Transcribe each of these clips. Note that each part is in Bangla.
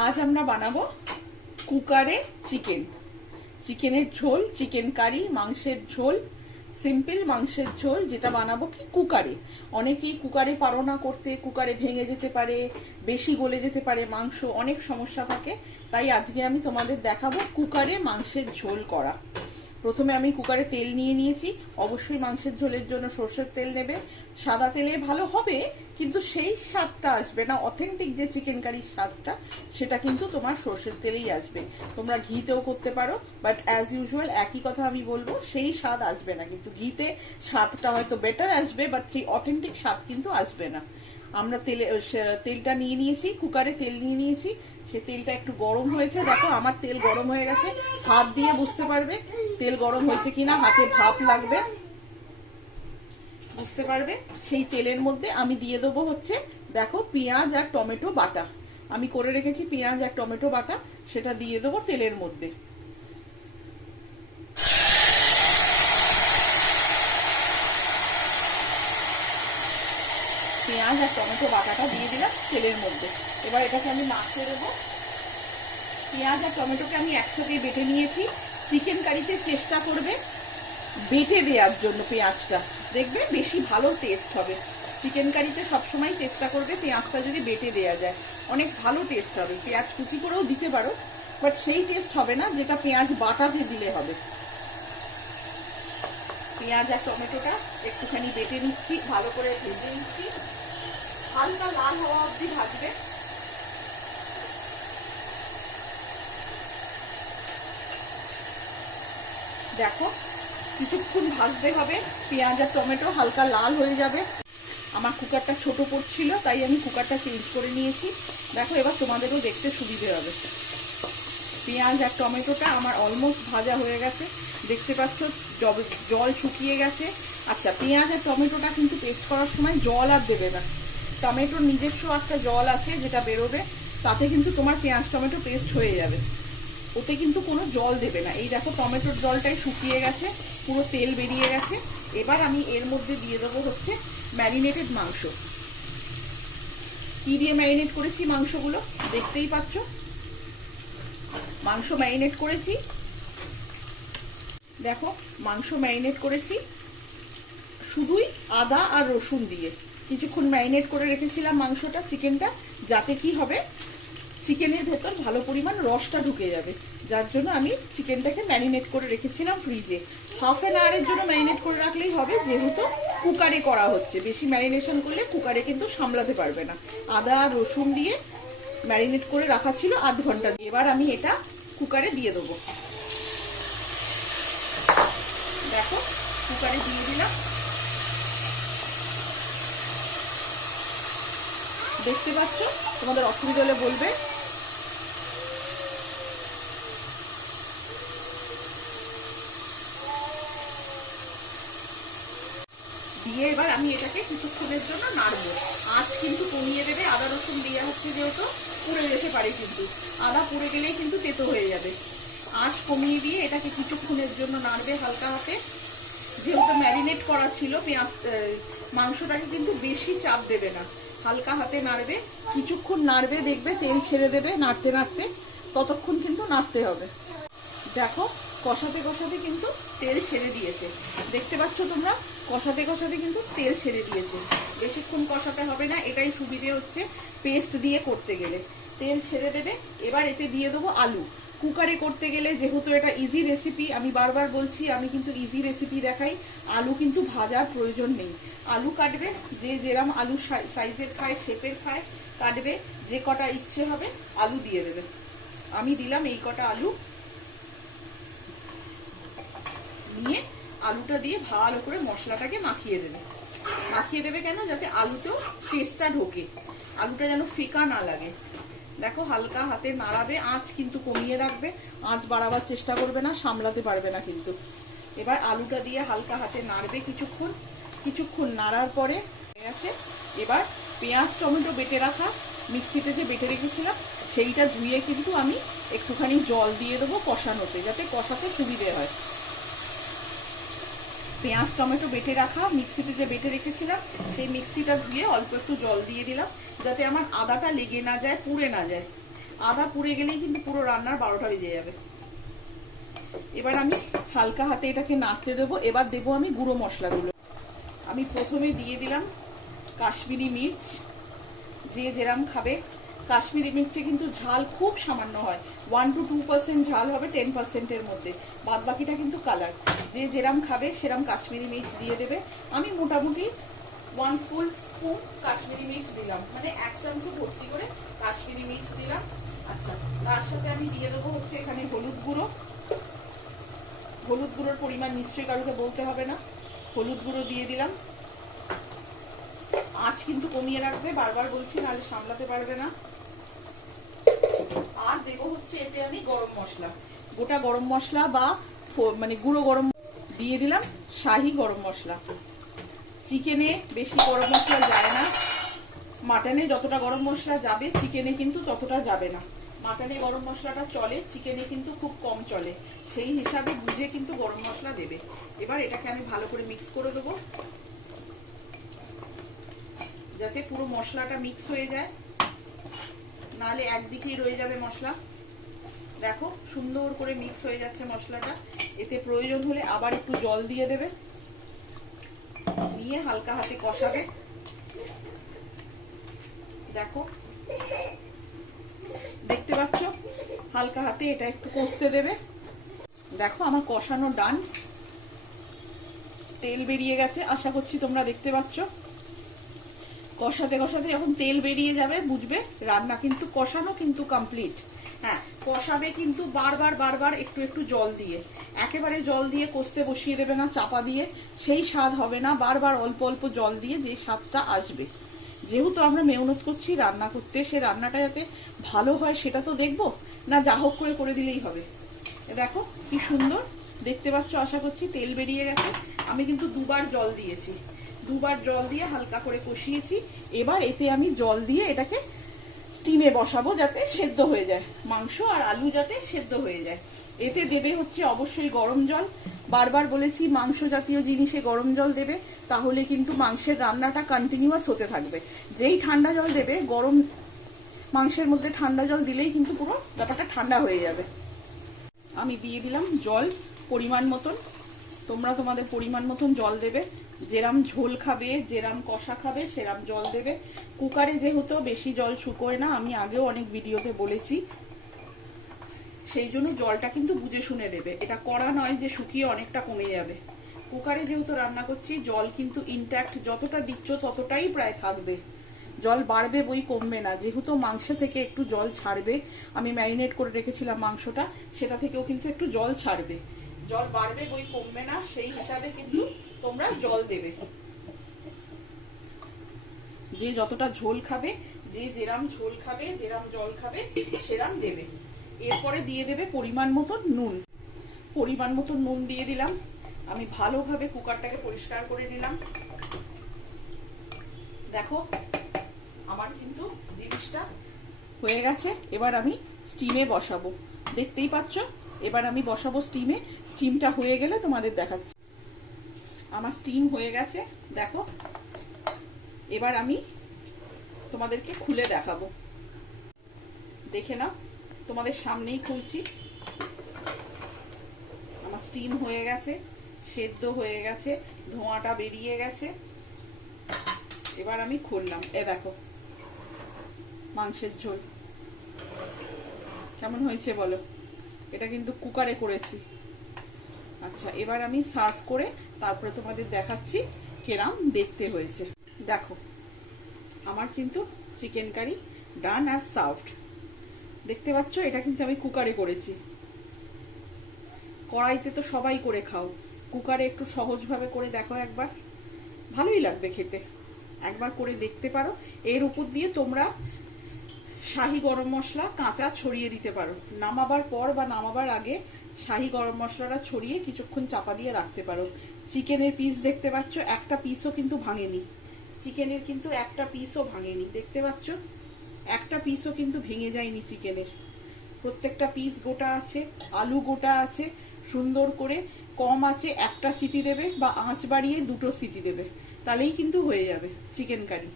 আজ আমরা বানাবো কুকারে চিকেনের ঝোল, চিকেন কারি, মাংসের ঝোল, সিম্পল মাংসের ঝোল যেটা বানাবো কি কুকারে। অনেকেই কুকারে পারো না করতে, কুকারে ভেঙে যেতে পারে, বেশি গলে যেতে পারে মাংস, অনেক সমস্যা থাকে। তাই আজকে আমি তোমাদের দেখাবো কুকারে মাংসের ঝোল করা। প্রথমে আমি কুকারে তেল নিয়ে নিয়েছি। অবশ্যই মাংসের ঝোলের জন্য সরষের তেল নেবে। সাদা তেলে ভালো হবে, কিন্তু সেই স্বাদটা আসবে না। অথেন্টিক যে চিকেন কারির স্বাদটা, সেটা কিন্তু তোমার সরষের তেলেই আসবে। তোমরা ঘিতেও করতে পারো, বাট অ্যাজ ইউজুয়াল একই কথা আমি বলবো, সেই স্বাদ আসবে না। কিন্তু ঘিতে স্বাদটা হয়তো বেটার আসবে, বাট সেই অথেন্টিক স্বাদ কিন্তু আসবে না। আমরা তেলটা নিয়ে নিয়েছি, কুকারে তেল নিয়ে নিয়েছি। সে তেলটা একটু গরম হয়েছে। দেখো আমার তেল গরম হয়ে গেছে। হাত দিয়ে বুঝতে পারবে তেল গরম হয়েছে কিনা, হাতে ভাপ লাগবে, বুঝতে পারবে। সেই তেলের মধ্যে আমি দিয়ে দেবো হচ্ছে, দেখো, পেঁয়াজ আর টমেটো বাটা। আমি করে রেখেছি পেঁয়াজ আর টমেটো বাটা, সেটা দিয়ে দেবো তেলের মধ্যে। পেঁয়াজ আর টমেটো বাটাটা দিয়ে দিলাম তেলের মধ্যে। এবার এটাকে আমি মাখিয়ে দেবো। পেঁয়াজ আর টমেটোকে আমি একসাথে বেটে নিয়েছি। চিকেন কারিতে চেষ্টা করবে বেটে দেওয়ার জন্য পেঁয়াজটা, দেখবে বেশি ভালো টেস্ট হবে। চিকেন কারিতে সবসময় চেষ্টা করবে পেঁয়াজটা যদি বেটে দেওয়া যায়, অনেক ভালো টেস্ট হবে। পেঁয়াজ কুচি করেও দিতে পারো, বাট সেই টেস্ট হবে না যেটা পেঁয়াজ বাটাতে দিলে হবে। পেঁয়াজ আর টমেটোটা একটুখানি বেটে নিচ্ছি, ভালো করে ভেজে নিচ্ছি। হালকা লাল হওয়া অবধি ভাজবে। দেখো কিছুক্ষণ ভাজতে হবে, পেঁয়াজ আর টমেটো হালকা লাল হয়ে যাবে। আমার কুকারটা ছোট পড়ছিল, তাই আমি কুকারটা চেঞ্জ করে নিয়েছি। দেখো এবার তোমাদেরও দেখতে সুবিধে হবে। পেঁয়াজ আর টমেটোটা আমার অলমোস্ট ভাজা হয়ে গেছে, দেখতে পাচ্ছ জল শুকিয়ে গেছে। আচ্ছা, পেঁয়াজ আর টমেটোটা কিন্তু পেস্ট করার সময় জল আর দেবে না। টমেটোর নিজস্ব একটা জল আছে যেটা বেরোবে, তাতে কিন্তু তোমার পেঁয়াজ টমেটো পেস্ট হয়ে যাবে। ওতে কিন্তু কোনো জল দেবে না। এই দেখো টমেটোর জলটাই শুকিয়ে গেছে, পুরো তেল বেরিয়ে গেছে। এবার আমি এর মধ্যে দিয়ে দেবো হচ্ছে ম্যারিনেটেড মাংস। কি দিয়ে ম্যারিনেট করেছি মাংসগুলো দেখতেই পাচ্ছ। মাংস ম্যারিনেট করেছি, দেখো মাংস ম্যারিনেট করেছি শুধুই আদা আর রসুন দিয়ে। কিছুক্ষণ ম্যারিনেট করে রেখেছিলাম মাংসটা, চিকেনটা, যাতে কি হবে চিকেনের ভেতর ভালো পরিমাণ রসটা ঢুকে যাবে। যার জন্য আমি চিকেনটাকে ম্যারিনেট করে রেখেছিলাম ফ্রিজে। হাফ অ্যান আওয়ারের জন্য ম্যারিনেট করে রাখলেই হবে, যেহেতু কুকারে করা হচ্ছে। বেশি ম্যারিনেশন করলে কুকারে কিন্তু সামলাতে পারবে না। আদা আর রসুন দিয়ে ম্যারিনেট করে রাখা ছিল আধ ঘন্টা দিয়ে। এবার আমি এটা কুকারে দিয়ে দেবো। দেখো কুকারে দিয়ে দিলাম। দেখতে পাচ্ছ, তোমাদের অসুবিধা হলে বলবে। দিয়ে এবার আমি এটাকে কিছুক্ষণের জন্য নাড়বো। আঁচ কিন্তু কমিয়ে দেবে, আদা রসুন দেওয়া হচ্ছে যেহেতু, পুড়ে যেতে পারে কিন্তু। আদা পুড়ে গেলেই কিন্তু তেতো হয়ে যাবে। আঁচ কমিয়ে দিয়ে এটাকে কিছুক্ষণের জন্য নাড়বে হালকা হাতে। যেহেতু ম্যারিনেট করা ছিল মাংসটাকে কিন্তু বেশি চাপ দেবে না, হালকা হাতে নাড়বে। কিছুক্ষণ নাড়বে, দেখবে তেল ছেড়ে দেবে নাড়তে নাড়তে। ততক্ষণ কিন্তু নাড়তে হবে। দেখো কষাতে কষাতে কিন্তু তেল ছেড়ে দিয়েছে, দেখতে পাচ্ছ তোমরা। কষাতে কষাতে কিন্তু তেল ছেড়ে দিয়েছে। বেশিক্ষণ কষাতে হবে না, এটাই সুবিধে হচ্ছে পেস্ট দিয়ে করতে গেলে। তেল ছেড়ে দেবে। এবার এতে দিয়ে দেবো আলু। কুকারে করতে গেলে যেহেতু এটা ইজি রেসিপি, আমি বারবার বলছি আমি কিন্তু ইজি রেসিপি দেখাই। আলু কিন্তু ভাজার প্রয়োজন নেই। আলু কাটবে, যে যেরকম আলু সাইজের খায়, শেপের খায়, কাটবে। যে কটা ইচ্ছে হবে আলু দিয়ে দেবে। আমি দিলাম এই কটা আলু। নিয়ে আলুটা দিয়ে ভালো করে মশলাটাকে মাখিয়ে দেবে। মাখিয়ে দেবে কেন? যাতে আলুতেও টেস্টটা ঢোকে, আলুটা যেন ফিকা না লাগে। দেখো হালকা হাতে নাড়াবে, আঁচ কিন্তু কমিয়ে রাখবে। আঁচ বাড়াবার চেষ্টা করবে না, সামলাতে পারবে না কিন্তু। এবার আলুটা দিয়ে হালকা হাতে নাড়বে কিছুক্ষণ নাড়ার পরে আছে। এবার পেঁয়াজ টমেটো বেটে রাখা, মিক্সিতে যে বেটে রেখেছিলাম, সেইটা ধুয়ে কিন্তু আমি একটুখানি জল দিয়ে দেবো কষানোতে, যাতে কষাতে সুবিধে হয়। পেঁয়াজ টমেটো বেটে রাখা মিক্সিতে যে বেটে রেখেছিলাম, সেই মিক্সিটা ধুয়ে অল্প একটু জল দিয়ে দিলাম, যাতে আমার আদাটা লেগে না যায়, পুড়ে না যায়। আদা পুড়ে গেলেই কিন্তু পুরো রান্নার 12টা বেজে যাবে। এবার আমি হালকা হাতে এটাকে নাড়তে দেবো। এবার দেবো আমি গুঁড়ো মশলাগুলো। আমি প্রথমে দিয়ে দিলাম কাশ্মীরি মির্চ। যে যেরাম খাবে, কাশ্মীরি মির্চে কিন্তু ঝাল খুব সামান্য হয়, 1 to 2% ঝাল হবে 10%-এর মধ্যে, বাদ বাকিটা কিন্তু কালার। যে যেরাম খাবে সেরাম কাশ্মীরি মির্চ দিয়ে দেবে। আমি মোটামুটি 1 ফুল স্পুন কাশ্মীরি মির্চ দিলাম, মানে 1 চামচ ভর্তি করে কাশ্মীরি মির্চ দিলাম। আচ্ছা, তার সাথে আমি দিয়ে দেবো হচ্ছে এখানে হলুদ গুঁড়ো। হলুদ গুঁড়োর পরিমাণ নিশ্চয়ই কারোকে বলতে হবে না, হলুদ গুঁড়ো দিয়ে দিলাম। আঁচ কিন্তু কমিয়ে রাখবে, বারবার বলছি, নাহলে সামলাতে পারবে না। আর দেবো হচ্ছে এতে আমি গরম মশলা, গোটা গরম মশলা বা মানে গুঁড়ো গরম দিয়ে দিলাম, শাহি গরম মশলা। চিকেনে বেশি গরম মশলা যায় না, মাটনে যতটা গরম মশলা যাবে চিকেনে কিন্তু ততটা যাবে না। মাটনে গরম মশলাটা চলে, চিকেনে কিন্তু খুব কম চলে, সেই হিসাবে বুঝে কিন্তু গরম মশলা দেবে। এবার এটাকে আমি ভালো করে মিক্স করে দেবো, যাতে পুরো মশলাটা মিক্স হয়ে যায়, নাহলে একদিকেই রয়ে যাবে মশলা। দেখো সুন্দর করে মিক্স হয়ে যাচ্ছে মশলাটা। এতে প্রয়োজন হলে আবার একটু জল দিয়ে দেবে, নিয়ে হালকা হাতে কষাবে। দেখো দেখতে পাচ্ছ, হালকা হাতে এটা একটু কষতে দেবে। দেখো আমার কষানো ডান, তেল বেরিয়ে গেছে, আশা করছি তোমরা দেখতে পাচ্ছ। কষাতে কষাতে যখন তেল বেরিয়ে যাবে বুঝবে রান্না কিন্তু কষানো কিন্তু কমপ্লিট। হ্যাঁ, কষাবে কিন্তু বারবার বারবার একটু একটু জল দিয়ে, একেবারে জল দিয়ে কষতে বসিয়ে দেবে না চাপা দিয়ে, সেই স্বাদ হবে না। বারবার অল্প অল্প জল দিয়ে যে স্বাদটা আসবে। যেহেতু আমরা মেহনত করছি রান্না করতে, সে রান্নাটা যাতে ভালো হয় সেটা তো দেখবো না, যা হোক করে করে দিলেই হবে। দেখো কি সুন্দর দেখতে পাচ্ছ, আশা করছি তেল বেরিয়ে গেছে। আমি কিন্তু 2 বার জল দিয়েছি, 2 বার জল দিয়ে হালকা করে কষিয়েছি। এবার এতে আমি জল দিয়ে এটাকে স্টিমে বসাবো, যাতে সেদ্ধ হয়ে যায় মাংস আর আলু, যাতে সেদ্ধ হয়ে যায়। এতে দেবে হচ্ছে অবশ্যই গরম জল। বারবার বলেছি মাংস জাতীয় জিনিসে গরম জল দেবে, তাহলে কিন্তু মাংসের রান্নাটা কন্টিনিউয়াস হতে থাকবে। যেই ঠান্ডা জল দেবে, গরম মাংসের মধ্যে ঠান্ডা জল দিলেই কিন্তু পুরো ব্যাপারটা ঠান্ডা হয়ে যাবে। আমি দিয়ে দিলাম জল পরিমাণ মতন। তোমরা তোমাদের পরিমাণ মতন জল দেবে, যেরাম ঝোল খাবে, যেরাম কষা খাবে সেরাম জল দেবে। কুকারে যেহেতু বেশি জল শুকোয় না, আমি আগেও অনেক ভিডিওতে বলেছি, সেই জন্য জলটা কিন্তু বুঝে শুনে দেবে। এটা কড়া নয় যে শুকিয়ে অনেকটা কমে যাবে। কুকারে যেহেতু রান্না করছি, জল কিন্তু ইনট্যাক্ট যতটা দিচ্ছ ততটাই প্রায় থাকবে, জল বাড়বে বই কমবে না। যেহেতু মাংস থেকে একটু জল ছাড়বে, আমি ম্যারিনেট করে রেখেছিলাম মাংসটা, সেটা থেকেও কিন্তু একটু জল ছাড়বে, জল বাড়বে বই কমবে না। সেই হিসাবে কিন্তু তোমরা জল দেবে, যে যতটা ঝোল খাবে, যে যেরাম ঝোল খাবে, যেরাম জল খাবে সেরাম দেবে। এরপরে দিয়ে দেবে পরিমাণ মতো নুন। পরিমাণ মতো নুন দিয়ে দিলাম। আমি ভালোভাবে কুকারটাকে পরিষ্কার করে নিলাম। দেখো আমার কিন্তু জিনিসটা হয়ে গেছে। এবার আমি স্টিমে বসাবো, দেখতেই পাচ্ছ। এবার আমি বসাবো স্টিমে। স্টিমটা হয়ে গেলে তোমাদের দেখাচ্ছি। আমার স্টিম হয়ে গেছে, দেখো। এবার আমি তোমাদেরকে খুলে দেখাবো, দেখে নাও। তোমাদের সামনেই খুলছি। আমার স্টিম হয়ে গেছে, সেদ্ধ হয়ে গেছে, ধোঁয়াটা বেরিয়ে গেছে। এবার আমি খুললাম, এ দেখো মাংসের ঝোল কেমন হয়েছে বলো। এটা কিন্তু কুকারে করেছি। আচ্ছা, এবার আমি সার্ভ করে তারপরে তোমাদের দেখাচ্ছি কেরাম দেখতে হয়েছে। দেখো আমার কিন্তু চিকেন কারি ডান আর সার্ভড, দেখতে পাচ্ছ। এটা কিন্তু আমি কুকারে করেছি। কড়াইতে তো সবাই করে খাও, কুকারে একটু সহজভাবে করে দেখো একবার, ভালোই লাগবে খেতে। একবার করে দেখতে পারো। এর উপর দিয়ে তোমরা শাহি গরম মশলা কাঁচা ছড়িয়ে দিতে পারো, নামাবার পর বা নামাবার আগে শাহি গরম মশলাটা ছড়িয়ে কিছুক্ষণ চাপা দিয়ে রাখতে পারো। চিকেনের পিস দেখতে পাচ্ছ, একটা পিসও কিন্তু ভাঙেনি। চিকেনের কিন্তু একটা পিসও ভাঙেনি, দেখতে পাচ্ছ। একটা পিসও কিন্তু ভেঙে যায়নি চিকেনের, প্রত্যেকটা পিস গোটা আছে, আলু গোটা আছে। সুন্দর করে কম আছে একটা সিটি দেবে, বা আঁচ বাড়িয়ে 2টো সিটি দেবে, তাহলেই কিন্তু হয়ে যাবে চিকেন কারি।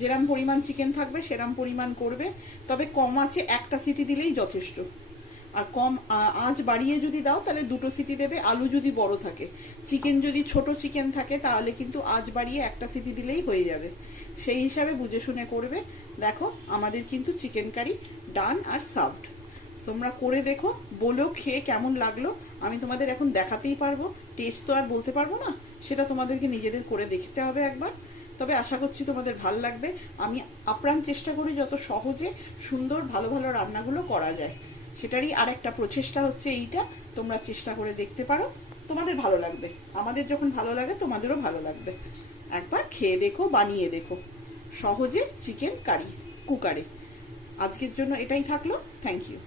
যেরম পরিমাণ চিকেন থাকবে সেরম পরিমাণ করবে, তবে কম আছে একটা সিটি দিলেই যথেষ্ট। আর কম আঁচ বাড়িয়ে যদি দাও তাহলে 2টো সিটি দেবে, আলু যদি বড় থাকে। চিকেন যদি ছোট চিকেন থাকে তাহলে কিন্তু আঁচ বাড়িয়ে একটা সিটি দিলেই হয়ে যাবে। সেই হিসাবে বুঝে শুনে করবে। দেখো আমাদের কিন্তু চিকেন কারি ডান আর সার্ভড। তোমরা করে দেখো, বলো খেয়ে কেমন লাগলো। আমি তোমাদের এখন দেখাতেই পারবো, টেস্ট তো আর বলতে পারবো না, সেটা তোমাদেরকে নিজেদের করে দেখতে হবে একবার। তবে আশা করছি তোমাদের ভালো লাগবে। আমি আপ্রাণ চেষ্টা করি যত সহজে সুন্দর ভালো ভালো রান্নাগুলো করা যায়, সেটারই আরেকটা প্রচেষ্টা হচ্ছে এইটা। তোমরা চেষ্টা করে দেখতে পারো, তোমাদের ভালো লাগবে। আমাদের যখন ভালো লাগে তোমাদেরও ভালো লাগবে। একবার খেয়ে দেখো, বানিয়ে দেখো সহজে চিকেন কারি কুকারে। আজকের জন্য এটাই থাকলো। Thank you.